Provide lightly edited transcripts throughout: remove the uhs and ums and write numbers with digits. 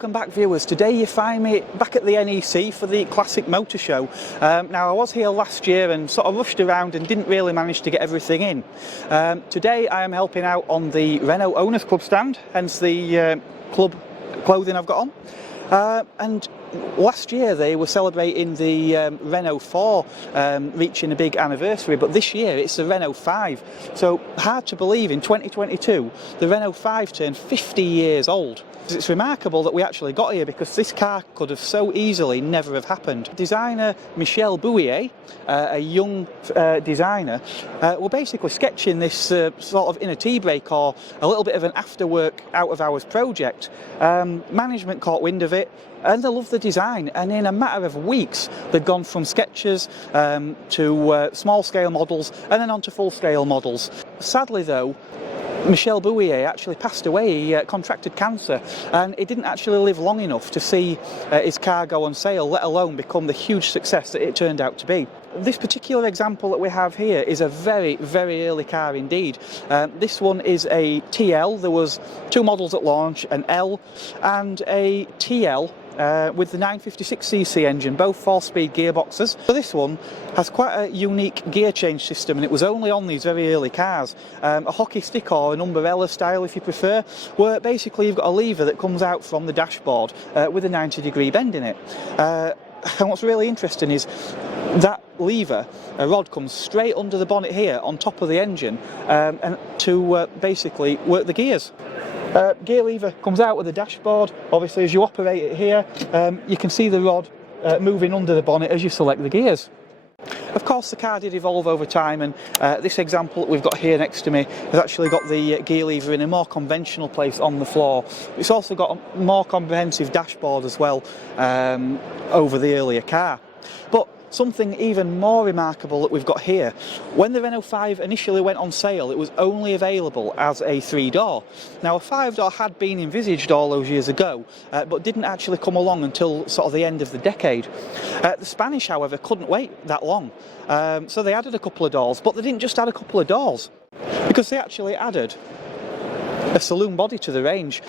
Welcome back, viewers. Today you find me back at the NEC for the Classic Motor Show. Now I was here last year and sort of rushed around and didn't really manage to get everything in. Today I am helping out on the Renault Owners Club stand, hence the club clothing I've got on. And last year they were celebrating the Renault 4 reaching a big anniversary, but this year it's the Renault 5. So hard to believe, in 2022 the Renault 5 turned 50 years old. It's remarkable that we actually got here because this car could have so easily never have happened. Designer Michel Boue, a young designer, were basically sketching this sort of inner tea break or a little bit of an after work out of hours project. Management caught wind of it and they loved the design, and in a matter of weeks they'd gone from sketches to small scale models and then on to full scale models. Sadly though, Michel Boue actually passed away. He contracted cancer and he didn't actually live long enough to see his car go on sale, let alone become the huge success that it turned out to be. This particular example that we have here is a very, very early car indeed. This one is a TL. There was two models at launch, an L and a TL. With the 956cc engine, both 4-speed gearboxes. So this one has quite a unique gear change system, and it was only on these very early cars. A hockey stick or an umbrella style if you prefer, where basically you've got a lever that comes out from the dashboard with a 90-degree bend in it. And what's really interesting is that lever, a rod, comes straight under the bonnet here on top of the engine and to basically work the gears. Gear lever comes out of the dashboard. Obviously as you operate it here, you can see the rod moving under the bonnet as you select the gears. Of course the car did evolve over time, and this example that we've got here next to me has actually got the gear lever in a more conventional place on the floor. It's also got a more comprehensive dashboard as well over the earlier car. But something even more remarkable that we've got here, when the Renault 5 initially went on sale, it was only available as a 3-door. Now a 5-door had been envisaged all those years ago, but didn't actually come along until sort of the end of the decade. The Spanish, however, couldn't wait that long, so they added a couple of doors, but they didn't just add a couple of doors, because they actually added a saloon body to the range.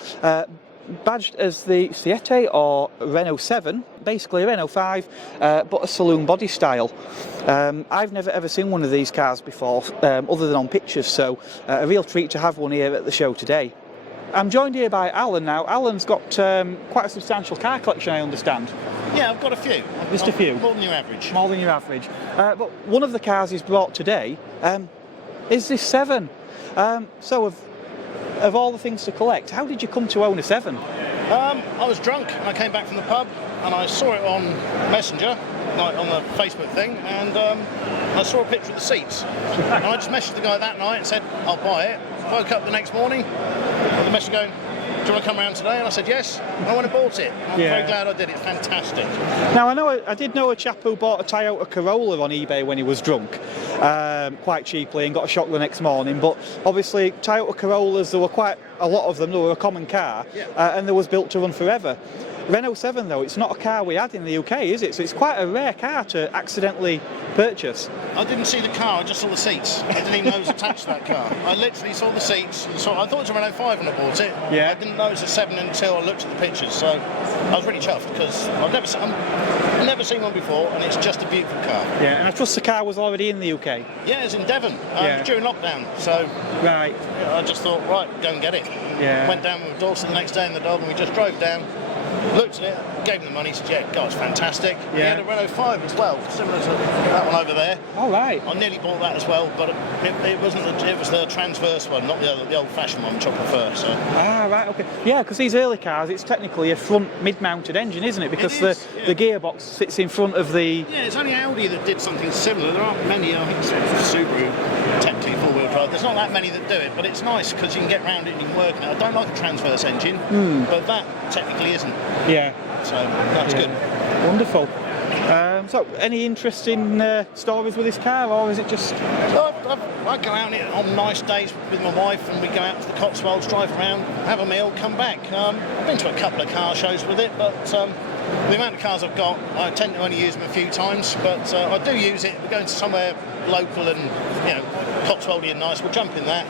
Badged as the Siete or Renault 7, basically a Renault 5, but a saloon body style. I've never ever seen one of these cars before, other than on pictures, so a real treat to have one here at the show today. I'm joined here by Alan now. Alan's got quite a substantial car collection, I understand. Yeah, I've got a few. Just a few? More than your average. More than your average. But one of the cars he's brought today is this 7. So of all the things to collect, how did you come to own a 7? I was drunk and I came back from the pub and I saw it on Messenger, like on the Facebook thing, and I saw a picture of the seats. And I just messaged the guy that night and said, I'll buy it. Woke up the next morning with a message going, do you want to come around today? And I said yes, and I went and bought it. I'm very glad I did. It's fantastic. Now I did know a chap who bought a Toyota Corolla on eBay when he was drunk, quite cheaply, and got a shock the next morning. But obviously Toyota Corollas, there were quite a lot of them. They were a common car, and they was built to run forever. Renault 7 though, it's not a car we had in the UK, is it? So it's quite a rare car to accidentally purchase. I didn't see the car, I just saw the seats. I didn't even know it was attached to that car. I literally saw the seats, and I thought it was a Renault 5 when I bought it. I didn't know it was a 7 until I looked at the pictures, so I was really chuffed because I've never seen one before, and it's just a beautiful car. Yeah, and I trust the car was already in the UK? Yeah, it's in Devon, during lockdown, so right. I just thought, right, go and get it. Went down with Dawson the next day in the dog, and we just drove down. Looked at it, gave him the money, said, yeah, God, it's fantastic. He had a Renault 5 as well, similar to that one over there. All right. I nearly bought that as well, but it wasn't. It was the transverse one, not the old-fashioned one, which I prefer. So. Ah, right, okay. Yeah, because these early cars, it's technically a front mid-mounted engine, isn't it? Because the gearbox sits in front of the. Yeah, it's only Audi that did something similar. There aren't many. I think it's Subaru, technically four-wheel drive. There's not that many that do it, but it's nice because you can get around it and you can work in it. I don't like a transverse engine, but that technically isn't. Yeah. So that's good. Wonderful. So, any interesting stories with this car, or is it just? I go out on nice days with my wife, and we go out to the Cotswolds, drive around, have a meal, come back. I've been to a couple of car shows with it, but the amount of cars I've got, I tend to only use them a few times, but I do use it. We're going to somewhere local and Cotswoldy and nice. We'll jump in that,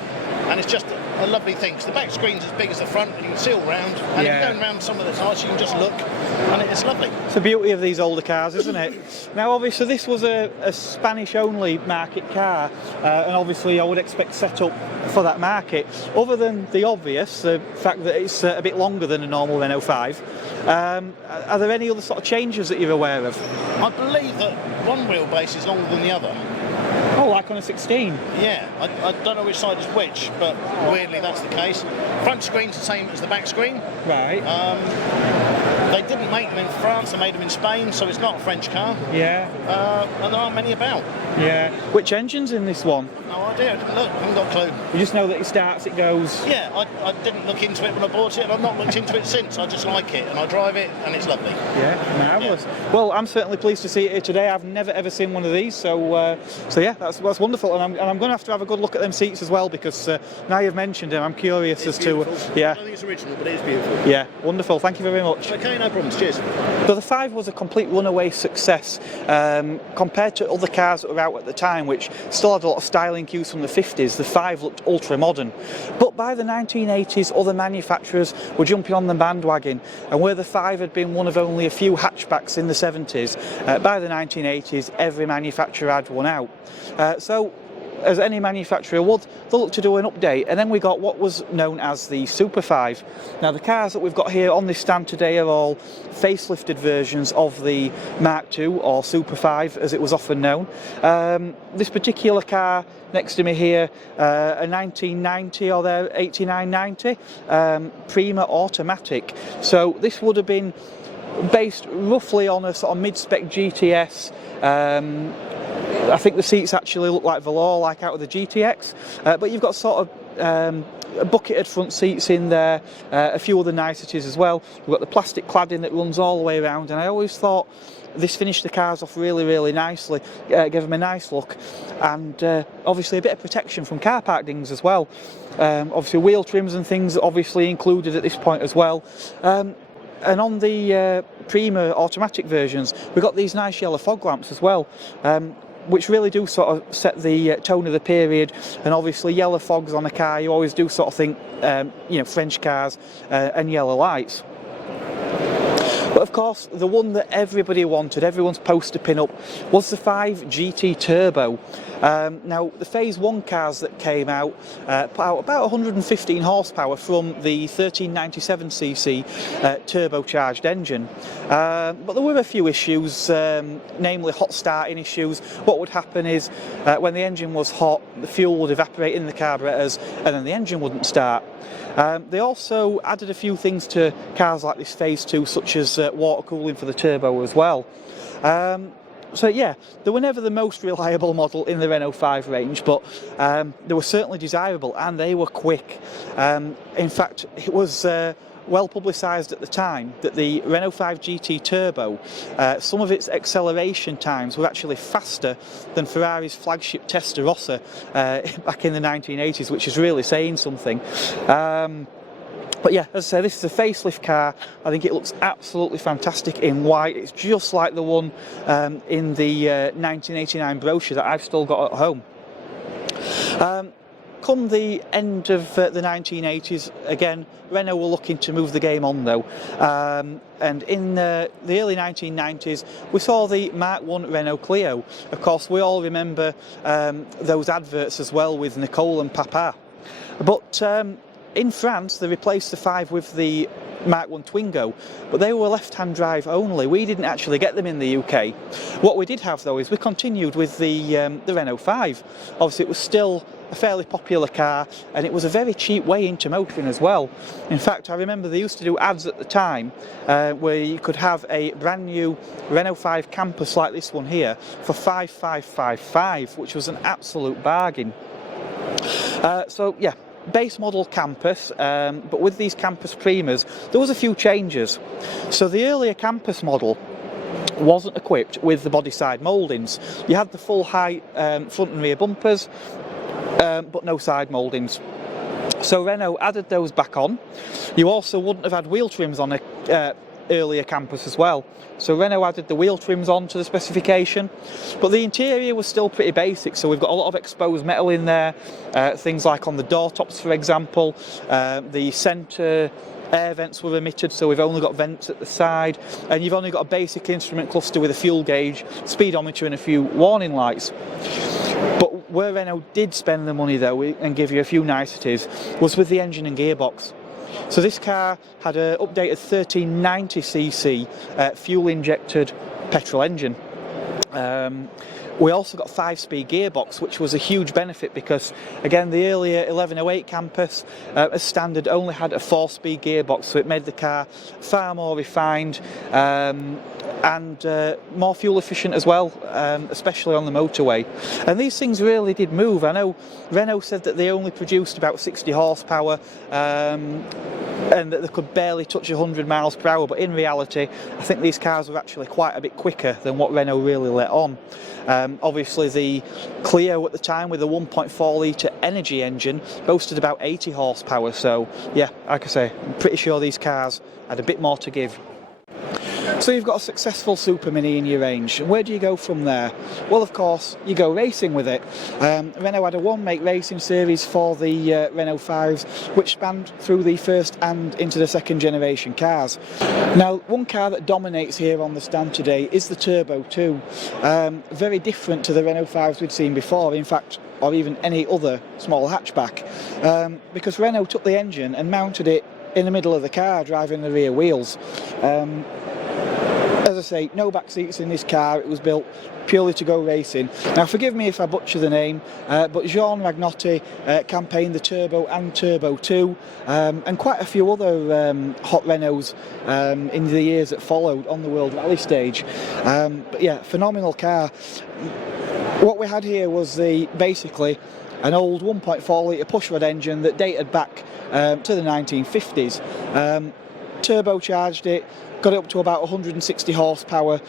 and it's just a lovely thing, because the back screen's as big as the front, you can see all round, and if you're going around some of the sides, you can just look, and it's lovely. It's the beauty of these older cars, isn't it? Now, obviously, this was a Spanish-only market car, and obviously I would expect set up for that market. Other than the obvious, the fact that it's a bit longer than a normal Renault 5, are there any other sort of changes that you're aware of? I believe that one wheelbase is longer than the other. Oh, like on a 16? Yeah, I don't know which side is which, but weirdly that's the case. Front screen's the same as the back screen. Right. They didn't make them in France, they made them in Spain, so it's not a French car. Yeah. And there aren't many about. Yeah. Which engine's in this one? No idea, I didn't look, I haven't got a clue. You just know that it starts, it goes. Yeah, I didn't look into it when I bought it, and I've not looked into it since. I just like it, and I drive it, and it's lovely. Yeah, marvellous. Yeah. Well, I'm certainly pleased to see it here today. I've never ever seen one of these, so yeah, that's wonderful. And I'm going to have a good look at them seats as well, because now you've mentioned them, I'm curious as to. Yeah. I don't think it's original, but it is beautiful. Yeah, wonderful. Thank you very much. Okay, no problems. Cheers. So the 5 was a complete runaway success compared to other cars that were out at the time, which still had a lot of styling cues from the 50s. The 5 looked ultra modern, but by the 1980s other manufacturers were jumping on the bandwagon, and where the 5 had been one of only a few hatchbacks in the 70s, by the 1980s every manufacturer had one out. So as any manufacturer would, they'll look to do an update, and then we got what was known as the Super 5. Now the cars that we've got here on this stand today are all facelifted versions of the Mark II, or Super 5 as it was often known. This particular car next to me here, a 1990 or their 8990 Prima automatic. So this would have been based roughly on a sort of mid-spec GTS. I think the seats actually look like velour, like out of the GTX, but you've got sort of bucketed front seats in there, a few other niceties as well. We've got the plastic cladding that runs all the way around, and I always thought this finished the cars off really, really nicely, gave them a nice look, and obviously a bit of protection from car park dings as well. Obviously wheel trims and things obviously included at this point as well. And on the Prima automatic versions, we've got these nice yellow fog lamps as well, which really do sort of set the tone of the period. And obviously yellow fogs on a car, you always do sort of think, you know, French cars and yellow lights. But of course, the one that everybody wanted, everyone's poster pin-up, was the 5 GT Turbo. Now, the Phase 1 cars that came out put out about 115 horsepower from the 1397cc turbocharged engine. But there were a few issues, namely hot starting issues. What would happen is when the engine was hot, the fuel would evaporate in the carburetors and then the engine wouldn't start. They also added a few things to cars like this Phase 2, such as water cooling for the turbo as well. So yeah, they were never the most reliable model in the Renault 5 range, but they were certainly desirable and they were quick. In fact, it was well publicised at the time that the Renault 5 GT Turbo, some of its acceleration times were actually faster than Ferrari's flagship Testarossa back in the 1980s, which is really saying something. But yeah, as I say, this is a facelift car. I think it looks absolutely fantastic in white. It's just like the one in the 1989 brochure that I've still got at home. Come the end of the 1980s, again, Renault were looking to move the game on though. And in the early 1990s, we saw the Mark I Renault Clio. Of course, we all remember those adverts as well with Nicole and Papa. But in France, they replaced the 5 with the Mark I Twingo, but they were left-hand drive only. We didn't actually get them in the UK. What we did have though is we continued with the Renault 5. Obviously it was still a fairly popular car, and it was a very cheap way into motoring as well. In fact, I remember they used to do ads at the time where you could have a brand new Renault 5 Campus like this one here for 5,555, which was an absolute bargain. So yeah, base model Campus, but with these Campus Primas there was a few changes. So the earlier Campus model wasn't equipped with the body side mouldings. You had the full height front and rear bumpers, but no side mouldings. So Renault added those back on. You also wouldn't have had wheel trims on a earlier campus as well. So Renault added the wheel trims on to the specification, but the interior was still pretty basic. So we've got a lot of exposed metal in there, things like on the door tops, for example. The centre air vents were omitted, so we've only got vents at the side, and you've only got a basic instrument cluster with a fuel gauge, speedometer and a few warning lights. But where Renault did spend the money though, and give you a few niceties, was with the engine and gearbox. So this car had an updated 1390cc fuel injected petrol engine. We also got 5-speed gearbox, which was a huge benefit because, again, the earlier 1108 campus, as standard, only had a 4-speed gearbox, so it made the car far more refined and more fuel efficient as well, especially on the motorway. And these things really did move. I know Renault said that they only produced about 60 horsepower and that they could barely touch 100 miles per hour, but in reality I think these cars were actually quite a bit quicker than what Renault really let on. Obviously the Clio at the time with a 1.4 litre energy engine boasted about 80 horsepower, so yeah, like I say, I'm pretty sure these cars had a bit more to give. So you've got a successful Super Mini in your range. Where do you go from there? Well, of course, you go racing with it. Renault had a one-make racing series for the Renault 5s, which spanned through the first and into the second generation cars. Now, one car that dominates here on the stand today is the Turbo 2. Very different to the Renault 5s we'd seen before, in fact, or even any other small hatchback, because Renault took the engine and mounted it in the middle of the car, driving the rear wheels. As I say, no back seats in this car. It was built purely to go racing. Now, forgive me if I butcher the name, but Jean Ragnotti campaigned the Turbo and Turbo 2, and quite a few other hot Renaults in the years that followed on the World Rally stage. But yeah, phenomenal car. What we had here was basically an old 1.4 litre pushrod engine that dated back to the 1950s. Turbocharged it, got it up to about 160 horsepower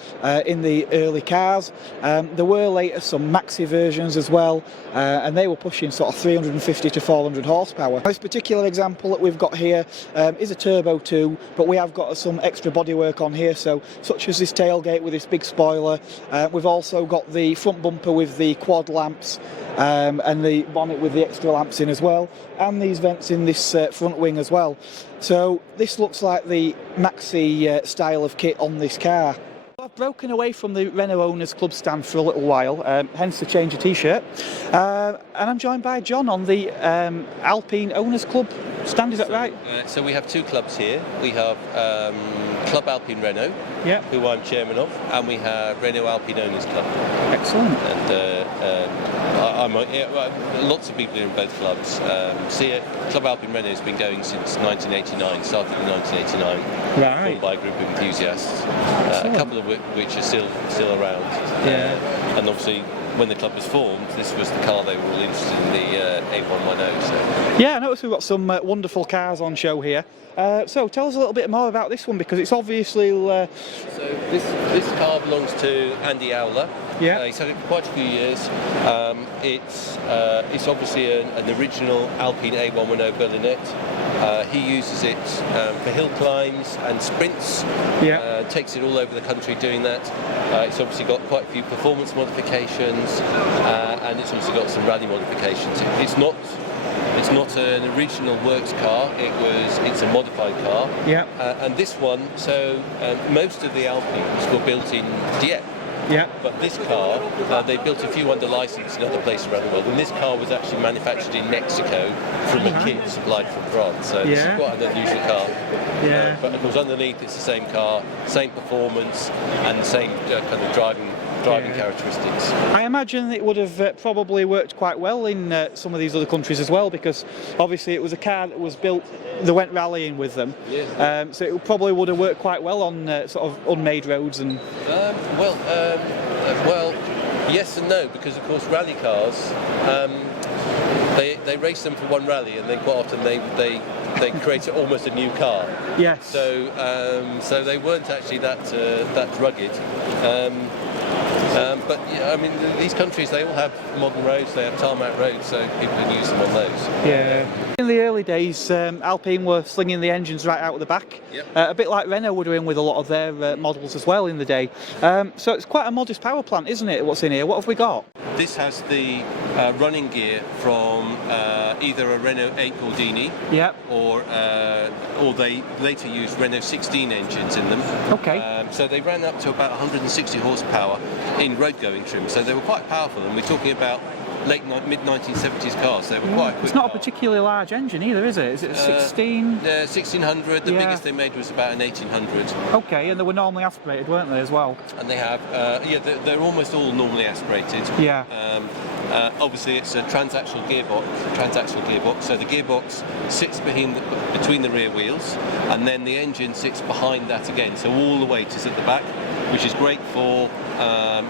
in the early cars. There were later some maxi versions as well, and they were pushing sort of 350 to 400 horsepower. This particular example that we've got here is a Turbo 2, but we have got some extra bodywork on here, so such as this tailgate with this big spoiler. We've also got the front bumper with the quad lamps, and the bonnet with the extra lamps in as well, and these vents in this front wing as well. So this looks like the maxi style of kit on this car. I've broken away from the Renault Owners Club stand for a little while, hence the change of t-shirt, and I'm joined by John on the Alpine Owners Club stand, is that right? So we have two clubs here. We have Club Alpine Renault, who I'm chairman of, and we have Renault Alpine Owners Club. Excellent. And lots of people are in both clubs. Club Alpine Renault has been going since 1989, started in 1989, right, formed by a group of enthusiasts, a couple of which are still around. And obviously, when the club was formed, this was the car they were all interested in, the A110. So. Yeah, I noticed we've got some wonderful cars on show here. So tell us a little bit more about this one, because it's obviously... So this car belongs to Andy Owler. Yeah. He's had it for quite a few years. It's obviously an original Alpine A110 berlinette. He uses it for hill climbs and sprints. Yeah. Takes it all over the country doing that. It's obviously got quite a few performance modifications, and it's also got some rally modifications. It's not an original works car. It's a modified car. Yeah. And this one, most of the Alpines were built in Dieppe. Yeah. But this car, they built a few under license in other places around the world, and this car was actually manufactured in Mexico from a kit supplied from France. So this is quite an unusual car. Yeah. But of course, underneath it's the same car, same performance, and the same kind of driving characteristics. I imagine it would have probably worked quite well in some of these other countries as well, because obviously it was a car that was built, that went rallying with them. Yeah. So it probably would have worked quite well on sort of unmade roads and... Well, yes and no, because of course rally cars, they race them for one rally, and then quite often they create almost a new car. Yes. So they weren't actually that rugged. But yeah, I mean, these countries, they all have modern roads, they have tarmac roads, so people can use them on those. Yeah. In the early days, Alpine were slinging the engines right out of the back, Yep. a bit like Renault were doing with a lot of their models as well in the day. So it's quite a modest power plant, isn't it, what's in here? What have we got? This has the running gear from either a Renault 8 Gordini, Yep. or they later used Renault 16 engines in them. Okay. So they ran up to about 160 horsepower in road-going trim, so they were quite powerful, and we're talking about mid-1970s cars, so they were quite quick. It's not a car. particularly large engine either, is it? Is it a 16? 1600, the Yeah. biggest they made was about an 1800. Okay, and they were normally aspirated, weren't they, as well? And they have, they're almost all normally aspirated. Yeah. Obviously, it's a transaxle gearbox. So the gearbox sits between the rear wheels, and then the engine sits behind that again. So all the weight is at the back, which is great for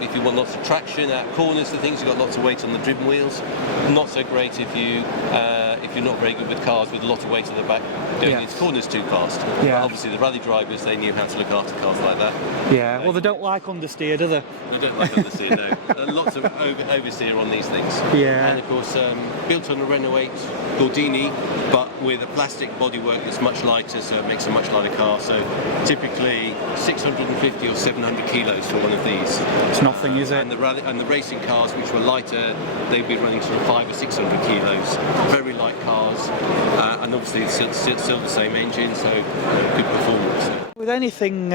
if you want lots of traction at corners and things. You've got lots of weight on the driven wheels. Not so great if you're not very good with cars with a lot of weight on the back going Yes. into corners too fast. Yeah. But obviously, the rally drivers, they knew how to look after cars like that. Yeah, well, they don't like understeer, do they? We don't like understeer, no. Lots of oversteer on these things. Yeah. And of course, built on a Renault 8 Gordini, but with a plastic bodywork that's much lighter, so it makes a much lighter car. So typically 650 or 700 kilos for one of these. It's nothing, is it? And the racing cars, which were lighter, they'd be running sort of 500 or 600 kilos. Very light cars, and obviously it's still the same engine, so good performance. With anything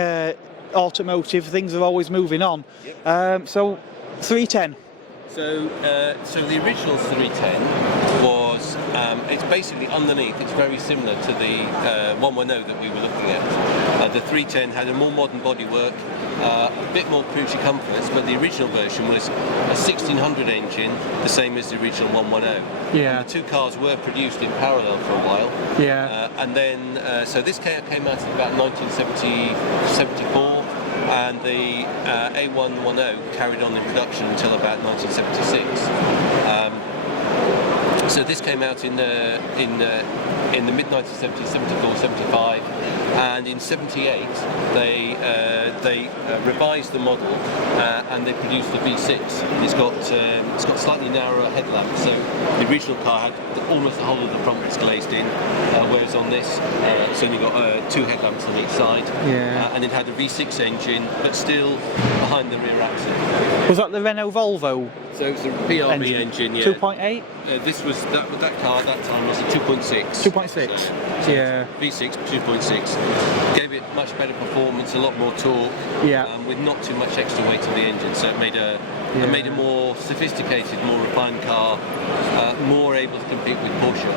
automotive, things are always moving on. So 310. So the original 310 was, it's basically underneath, it's very similar to the 110 that we were looking at. The 310 had a more modern bodywork, a bit more crew circumference, but the original version was a 1600 engine, the same as the original 110. Yeah. And the two cars were produced in parallel for a while. Yeah. And then, so this car came out in about 1974. And the A110 carried on in production until about 1976. So this came out in the mid-1970s, 74, 75, and in 78 they revised the model and they produced the V6. It's got slightly narrower headlamps, so the original car had almost the whole of the front was glazed in, whereas on this it's only got two headlamps on each side. Yeah. And it had a V6 engine, but still behind the rear axle. Was that the Renault Volvo? So it's a PRV engine, yeah. 2.8? This was that car at that time was a 2.6. 2.6. So Yeah. V6 2.6 gave it much better performance, a lot more torque, Yeah. with not too much extra weight on the engine. So it made a more sophisticated, more refined car, more able to compete with Porsche.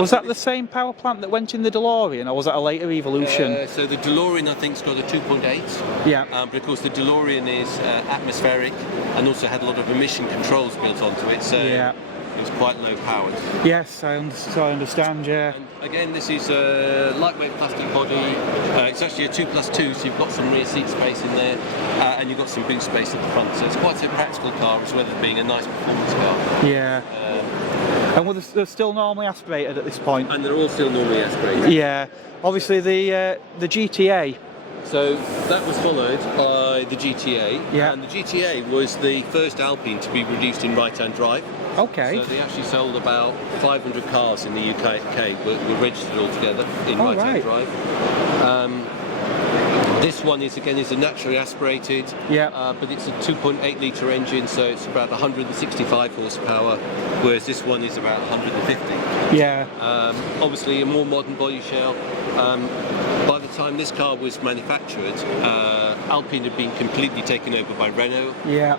Was that the same power plant that went in the DeLorean, or was that a later evolution? So the DeLorean, I think, has got a 2.8. Yeah. But of course, the DeLorean is atmospheric and also had a lot of emission controls built onto it. So Yeah. it was quite low powered. Yes, I understand, yeah. And again, this is a lightweight plastic body. It's actually a 2+2, so you've got some rear seat space in there, and you've got some boot space at the front. So it's quite a practical car, as well as being a nice performance car. Yeah. And were they still normally aspirated at this point? And they're all still normally aspirated. Yeah. Obviously the GTA. So that was followed by the GTA, Yeah. and the GTA was the first Alpine to be produced in right-hand drive. Okay. So they actually sold about 500 cars in the UK, were registered altogether in right-hand drive. This one is a naturally aspirated, Yeah. but it's a 2.8 litre engine, so it's about 165 horsepower, whereas this one is about 150. Yeah. Obviously a more modern body shell. By the time this car was manufactured, Alpine had been completely taken over by Renault. Yeah.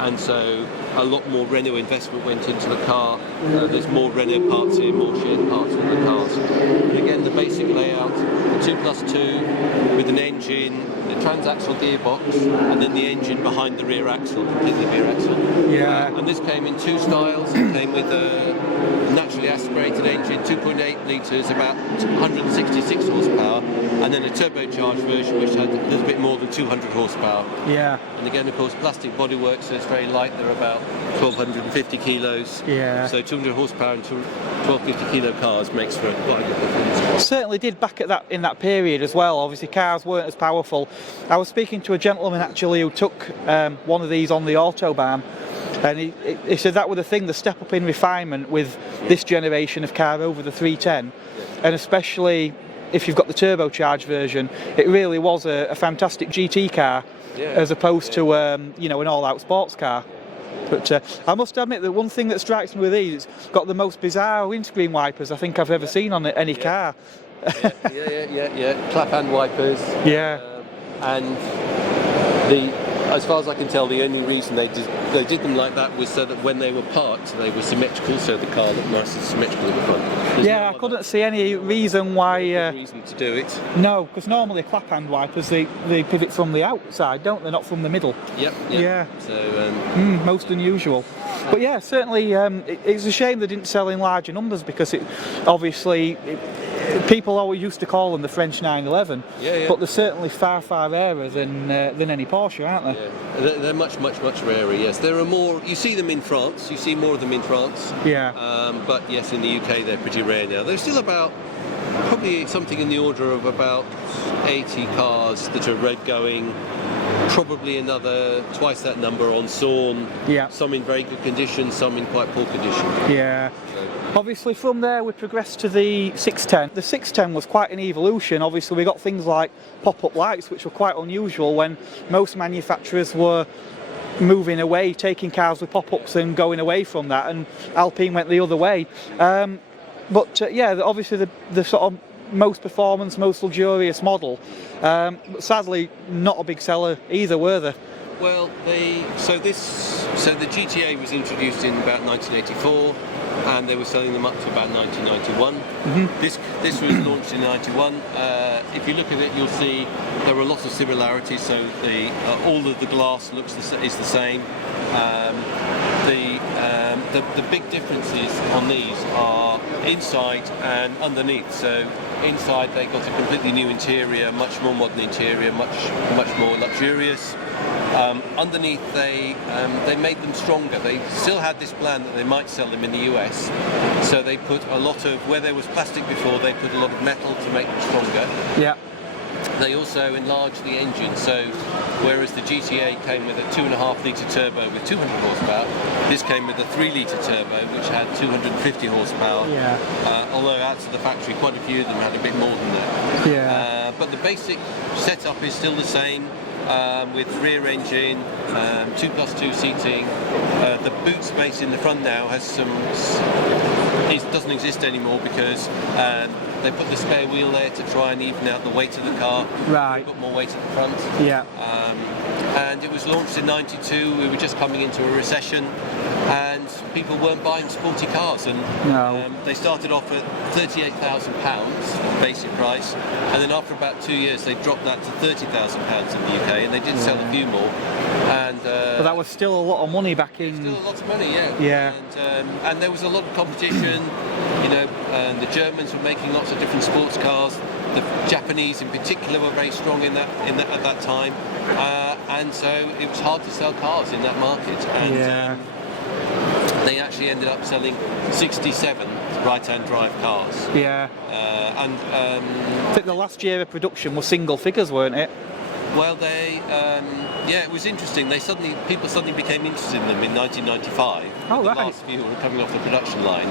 And so a lot more Renault investment went into the car. There's more Renault parts here, more shared parts in the cars. But again, the basic layout, the 2+2 with an engine, the transaxle gearbox, and then the engine behind the rear axle, completely rear axle. Yeah. And this came in two styles. It came with a naturally aspirated engine, 2.8 litres, about 166 horsepower, and then a turbocharged version which had a little bit more than 200 horsepower. Yeah. And again, of course, plastic bodywork, so it's very light. They're about 1,250 kilos. Yeah. So 200 horsepower and 1,250 kilo cars makes for quite a good performance. Certainly did back at in that period as well. Obviously cars weren't as powerful. I was speaking to a gentleman actually who took one of these on the Autobahn, and he said that was the thing, the step up in refinement with this generation of car over the 310, and especially if you've got the turbocharged version, it really was a fantastic GT car as opposed to you know, an all-out sports car. But I must admit that one thing that strikes me with these, it's got the most bizarre windscreen wipers I think I've ever seen on any car. Clap hand wipers. Yeah. And as far as I can tell, the only reason they did them like that was so that when they were parked, they were symmetrical, so the car looked nice and symmetrical in the front. I couldn't see any reason why. Reason to do it. No, because normally clap hand wipers they pivot from the outside, don't they? Not from the middle. Yep. Yeah. So most unusual. But yeah, certainly it's a shame they didn't sell in larger numbers, because people always used to call them the French 911, but they're certainly far rarer than any Porsche, aren't they? Yeah. They're much rarer. Yes, there are more. You see them in France. You see more of them in France. Yeah. But yes, in the UK they're pretty rare now. There's still about probably something in the order of about 80 cars that are red going. Probably another twice that number on Sawn. Yeah. Some in very good condition, some in quite poor condition. Yeah. Obviously from there we progressed to the 610. The 610 was quite an evolution. Obviously we got things like pop-up lights, which were quite unusual when most manufacturers were moving away, taking cars with pop-ups and going away from that, and Alpine went the other way. But obviously the sort of most performance, most luxurious model, but sadly not a big seller either, were they? Well, so the GTA was introduced in about 1984, and they were selling them up to about 1991. Mm-hmm. This was launched in 91. If you look at it, you'll see there are lots of similarities. So all of the glass is the same. The big differences on these are inside and underneath. So inside they got a completely new interior, much more modern interior, much more luxurious. Underneath they made them stronger. They still had this plan that they might sell them in the US, so they put a lot of, where there was plastic before, they put a lot of metal to make them stronger. Yeah. They also enlarged the engine, so whereas the GTA came with a 2.5 litre turbo with 200 horsepower, this came with a 3 litre turbo which had 250 horsepower. Yeah. Although out to the factory quite a few of them had a bit more than that. Yeah. But the basic setup is still the same. With rear engine, 2+2 seating. The boot space in the front now has it doesn't exist anymore because they put the spare wheel there to try and even out the weight of the car. Right. Put more weight at the front. Yeah. And it was launched in '92. We were just coming into a recession, and people weren't buying sporty cars. And they started off at £38,000 basic price, and then after about 2 years, they dropped that to £30,000 in the UK, and they did sell a few more. And but that was still a lot of money back in. Still a lot of money, yeah. Yeah. And there was a lot of competition. You know, the Germans were making lots of different sports cars. The Japanese, in particular, were very strong at that time, and so it was hard to sell cars in that market. And they actually ended up selling 67 right-hand drive cars. Yeah. I think the last year of production was single figures, weren't it? Well, it was interesting. People suddenly became interested in them in 1995. Oh, the right. last few were coming off the production line,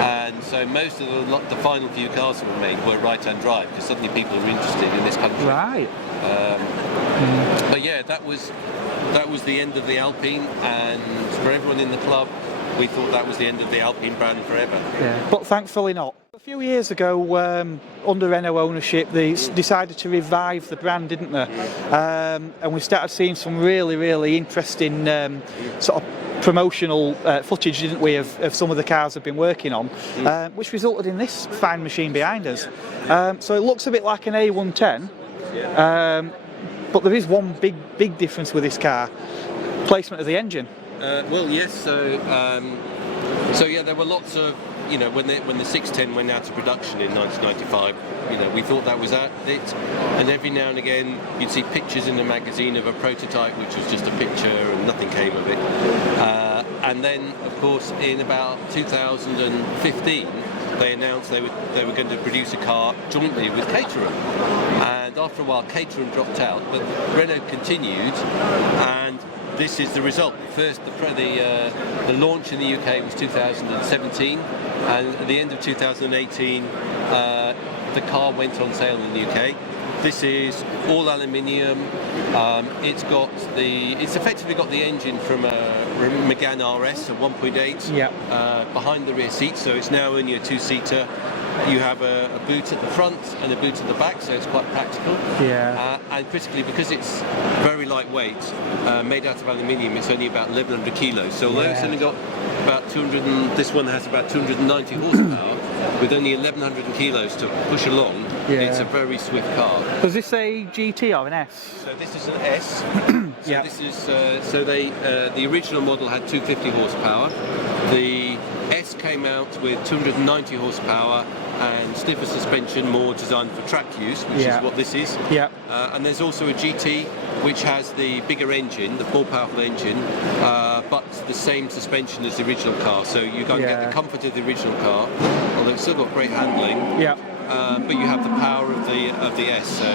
and so most of the final few cars that were made were right-hand drive because suddenly people were interested in this country. Right. But yeah, that was the end of the Alpine, and for everyone in the club, we thought that was the end of the Alpine brand forever. Yeah. But thankfully not. A few years ago, under Renault ownership, they decided to revive the brand, didn't they? And we started seeing some really interesting sort of promotional footage, didn't we, of some of the cars they've been working on, which resulted in this fine machine behind us. So it looks a bit like an A110, but there is one big difference with this car: placement of the engine. Well, yes. So yeah, there were lots of, you know, when the 610 went out to production in 1995, you know, we thought that was it, and every now and again you'd see pictures in the magazine of a prototype which was just a picture and nothing came of it. And then, of course, in about 2015, they announced they were going to produce a car jointly with Caterham, and after a while Caterham dropped out, but Renault continued, and this is the result. The launch in the UK was 2017, and at the end of 2018 the car went on sale in the UK. This is all aluminium. It's effectively got the engine from a Megane RS, a 1.8, behind the rear seat, so it's now only a two-seater. You have a boot at the front and a boot at the back, so it's quite practical. And critically, because it's very lightweight, made out of aluminium, it's only about 1,100 kilos. So although it's only got about 200, this one has about 290 horsepower, with only 1,100 kilos to push along, it's a very swift car. Was this a GT or an S? So this is an S. This is the original model had 250 horsepower. The S came out with 290 horsepower and stiffer suspension, more designed for track use, which is what this is. And there's also a GT which has the bigger engine, the more powerful engine, but the same suspension as the original car. So you can get the comfort of the original car, although it's still got great handling. But you have the power of the S. So.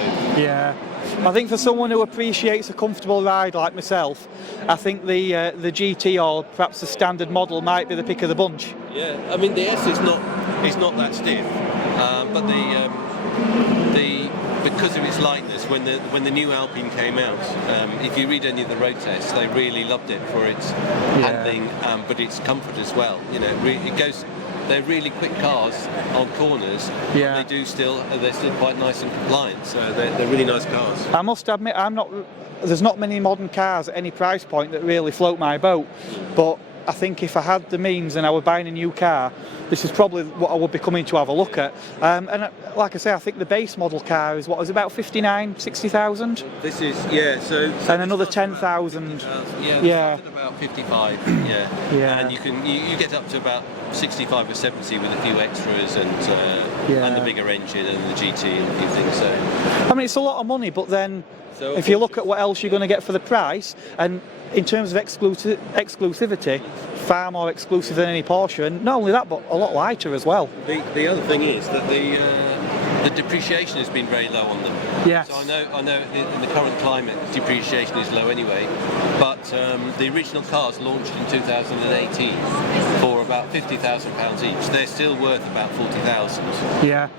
I think for someone who appreciates a comfortable ride like myself, I think the GT or perhaps the standard model might be the pick of the bunch. I mean the S is not that stiff, but because of its lightness, when the new Alpine came out, if you read any of the road tests, they really loved it for its handling, but its comfort as well. You know, it goes. They're really quick cars on corners. They're still quite nice and compliant. So they're really nice cars. I must admit, there's not many modern cars at any price point that really float my boat, but I think if I had the means and I were buying a new car, this is probably what I would be coming to have a look at. And like I say, I think the base model car is about 59, 60,000? This is, so and another 10,000. About 55, And you get up to about 65 or 70 with a few extras and the bigger engine and the GT and a few things. So I mean, it's a lot of money, but then if you look at what else you're going to get for the price, and in terms of exclusivity, far more exclusive than any Porsche, and not only that, but a lot lighter as well. The other thing is that the depreciation has been very low on them. So I know in the current climate depreciation is low anyway, but the original cars launched in 2018 for about £50,000 each. They're still worth about 40,000.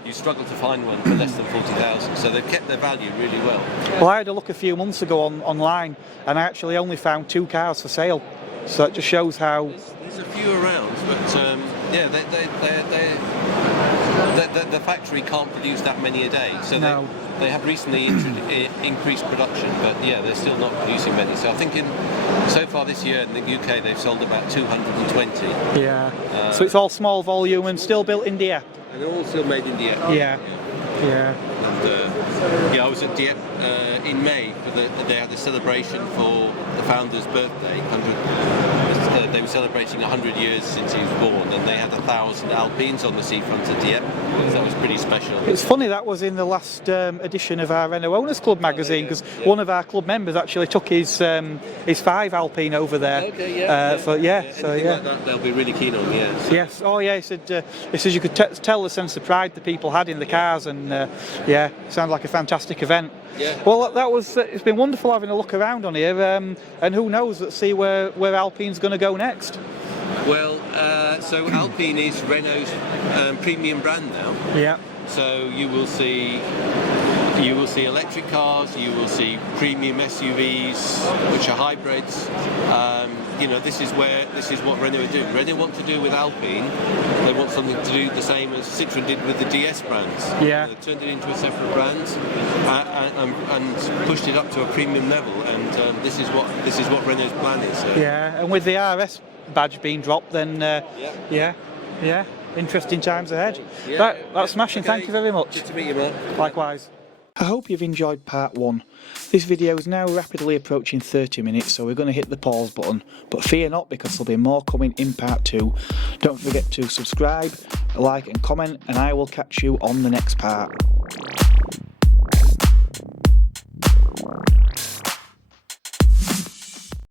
You struggle to find one for less than 40,000, so they've kept their value really well. Well, I had a look a few months ago online, and I actually only found 2 cars for sale. So that just shows how. There's a few around, but the factory can't produce that many a day. So they have recently increased production, but they're still not producing many. So I think so far this year in the UK they've sold about 220. So it's all small volume and still built in Dieppe. And they're all still made in Dieppe. And I was at Dieppe in May. They had a celebration for the founder's birthday. They were celebrating 100 years since he was born, and they had 1,000 Alpines on the seafront at Dieppe. So that was pretty special. It's funny, that was in the last edition of our Renault Owners Club magazine, because one of our club members actually took his 5 Alpine over there. Like that, they'll be really keen on. Yes. Oh yeah. He says you could tell the sense of pride the people had in the cars, and it sounded like a fantastic event. Well, it's been wonderful having a look around on here, and who knows, let's see where Alpine's going to go next. Well, so Alpine is Renault's premium brand now. So you will see electric cars, you will see premium SUVs, which are hybrids. This is what Renault are doing. Renault want to do with Alpine. They want something to do the same as Citroën did with the DS brands. They turned it into a separate brand and pushed it up to a premium level. And this is what Renault's plan is. So. And with the RS badge being dropped, then interesting times ahead. That's smashing. Okay. Thank you very much. Good to meet you, man. Likewise. I hope you've enjoyed part 1. This video is now rapidly approaching 30 minutes, so we're going to hit the pause button, but fear not, because there'll be more coming in part 2. Don't forget to subscribe, like and comment, and I will catch you on the next part.